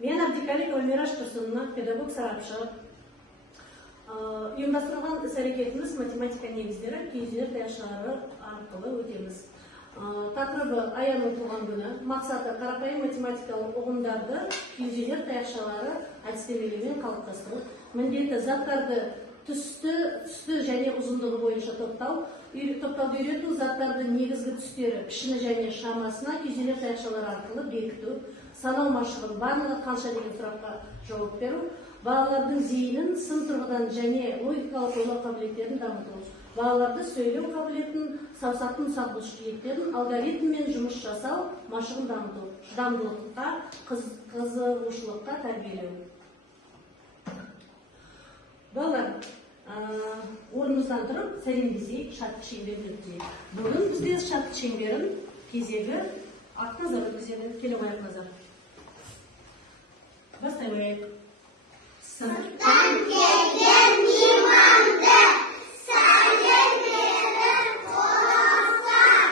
Мен Абдикаликова Мираш Тұрсынова, педагог сарапшы. Ұйымдастырылған іс-әрекетіміз математика негіздері, кейзер таяқшалары арқылы өтеміз. Тақырыбы аяның туған күні. Мақсаты қарапайым математикалық ұғымдарды, кейзер таяқшалары әдістемелермен қалыптастыру. Міндеті заттарды түсті және ұзындығы бойынша топтауды үйрету, заттарды негізгі түстері, пішіні және шамасына кейзер таяқшалары арқылы бекіту, санау машығын барлығы қанша деген сұраққа жауап беру, балалардың зейінін сын тұрғыдан және логикалық ойлау қабілеттерін дамыту, балаларды сөйлеу қабілетін, саусақтың ұсақ бұлшықеттерін, алгоритммен жұмыс жасау машығын дамыту, шыдамдылыққа, қызығушылыққа тәрбиелеу. Балалар, орнымыздан тұрып, сәлемдесейік, шарттық шеңберін өтейік. Бүгін бізде шарттық шеңберін кезегі Ақназар өткізеді. Келе қояқ назар. Бастай қояйық. Сырттан келген мейманды сәлем беріп қоясың.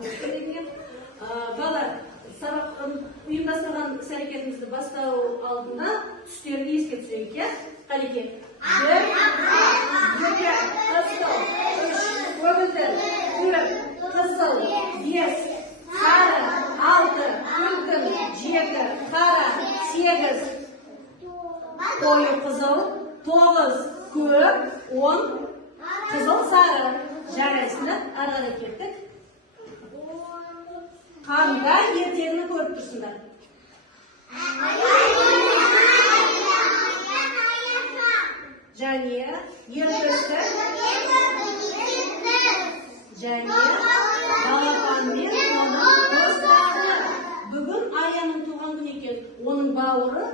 Бірінші етке құрметті ұйымдастырған іс-әрекетімізді бастау алдында түстерді еске түсейік, иә? Қалеке. 1, 2, қызыл, 3, көгілдір, 4, қызыл, 5, сары, 6, күлгін, 7, қара, 8, қою қызыл, 9, көк, 10, қызыл, сары. Жарайсыңдар, арғара кеттік. Қанда ертеңін көріп тұрсыңдар. Және ертөсті және балапан мен оның достары. Бүгін Аяның туған күні екен. Оның бауыры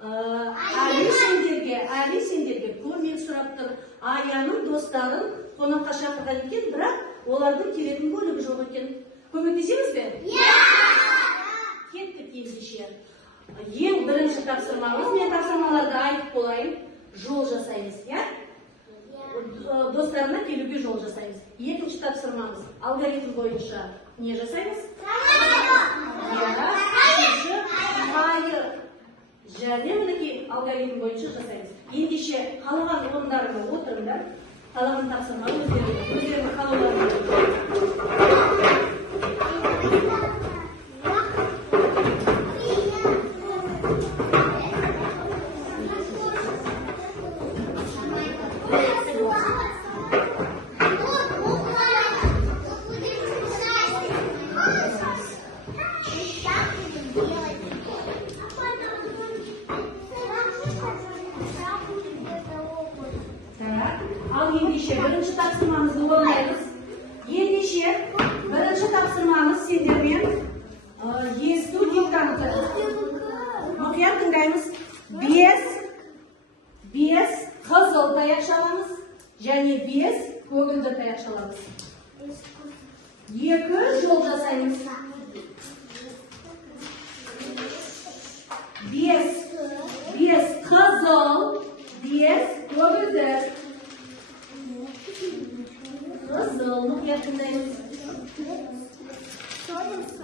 Али сендерге көмек сұрап тұр. Аяның достарын қонаққа шақырған екен, бірақ олардың келетін бөлігі жоқ екен. Көмектесеміз бе? Кеттік ендеше. Ең бірінші тапсырмамыз, мен тапсырмаларды айтып болайын, жол жасаймыз, иә? Достарына келуге жол жасаймыз. Екінші тапсырмамыз, алгоритм бойынша не жасаймыз? Қайыр. Және мінекей алгоритм бойынша жасаймыз. Ендеше қалаған орындарына отырыңдар. Қалаған тапсырманы өздерінің қалауларына. Ал ендеше бірінші тапсырмамызды орындаймыз. Ендеше бірінші тапсырмамыз сендермен есту диктанты. Мұқият тыңдаймыз. 5 қызыл таяқша аламыз және 5 көгілдір таяқша аламыз. 2 жол жасаймыз. 5 қызыл, 5 көгілдір. Қызыл, мұқият тыңдаймыз.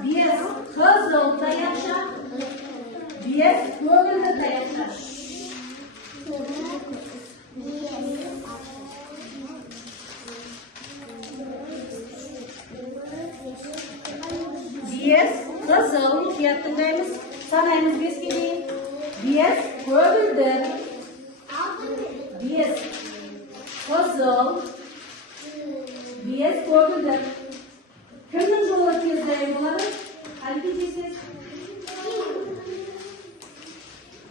5 қызыл таяқша, 5 көгілдір таяқша. 5 қызыл, мұқият тыңдаймыз. Санаймыз 5-ке дейін. 5 көгілдір, 5 қызыл, 5 көгілдір. Кімнің жолы тез дайын болады? Әрекеттесіз.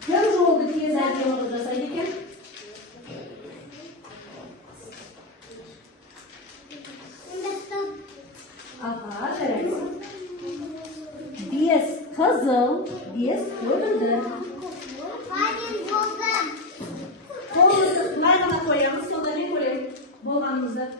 Кім жолды тез әдемі жасайды екен? Аха, жарайды. 5 Kızıl, bez koyuldu. Kolumuzu laygana koyalım, sonra ne koyalım? Bolganımızda.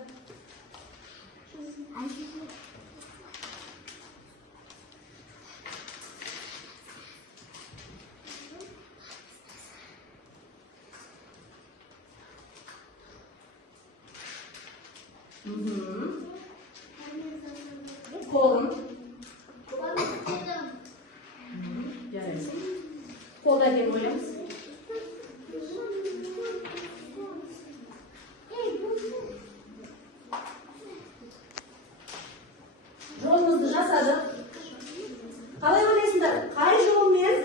Kolun. Kolda ne koyalım? Жолымызды жасадық. Қалай ойлайсыңдар? Қай жолмен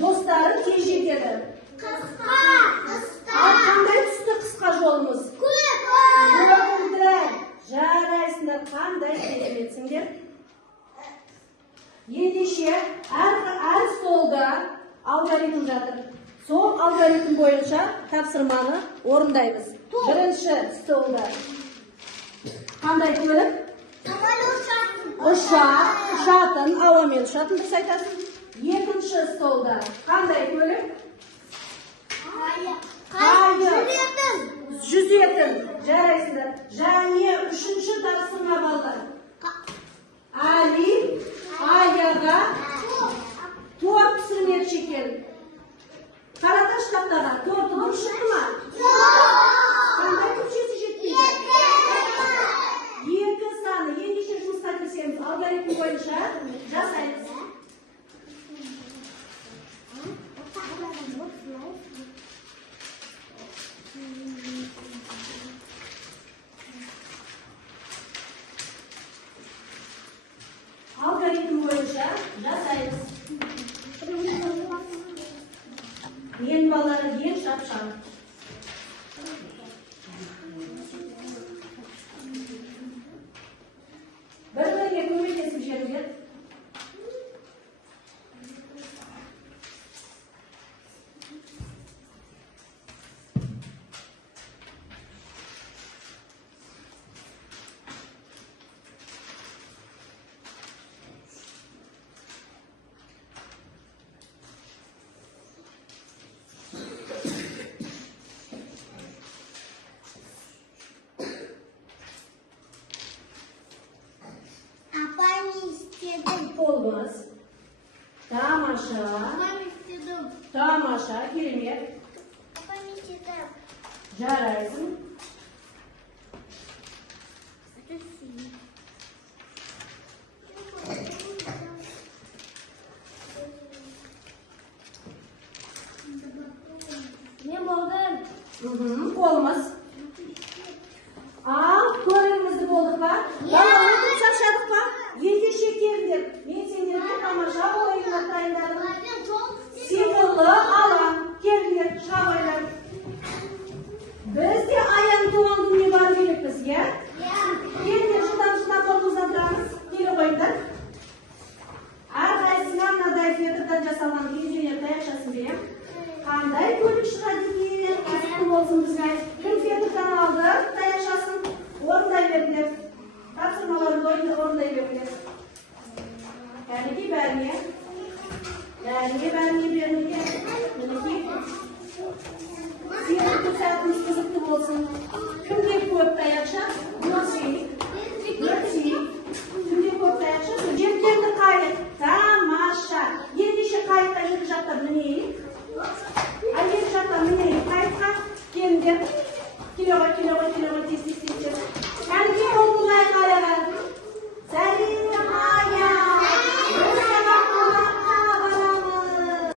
достары тез жетеді? Қысқа. Ал қандай түсті қысқа жолымыз? Көрінді. Жарайсыңдар, қандай кереметсіңдер? Ендеше әр столда алгоритм жатыр. Сол алгоритм бойынша тапсырманы орындаймыз. Бірінші столда қандай көлік? Ұшатын, ауамен ұшатын дұрыс айтасың. Екінші столда қандай көлік? Қайық. Жүзетін. Жарайсыңдар. Және үшінші тапсырма балдар. Али аяға торт пісірмекші екен. Қарата штаттарға торты дұрыс шықты ма? Қандай күшесі жетпейді? Екі саны, ендеше жұмысқа кірісеміз. Алгоритм бойынша жасаймыз. Алгоритм бойынша жасаймыз. Ең балары ең шапшаң. Бір-бірге көмектесіп жүріңдер. Olmaz. Tamaşa. Tamaşa. Керемет. Жарайсың. Ne болды? Olmaz. Көріңізді болдық па? Балаларымыз шаршадық па? Ендеше келіңдер. Мен сендерге тамаша ойын дайындадым. Символы алаң. Келіңдер, шыға ойлар. Біз де аян туған күніне барып елекпіз, иә? Келіңдер, шыдан қолымыздан тұрамыз. Келе қойыңдар. Әрқайсыңа мынадай фетрдан жасалған киімдер таяқшасын берем. Қандай көлік шығады деймін, қызықты болсын бізге. Кім фетрдан алды, таяқшасын орындай беріңдер. Тапсырмаларды орындай беріңдер. Кәнеки бәріне. Бәріне. Мінеки. Сенің сәтіміз қызықты болсын. Кімде көп таяқша? Нөсейік. Кімде көп таяқша? Жеткенді қайық. Тамаша. Ендеше қайықта екі жақтар мінейік.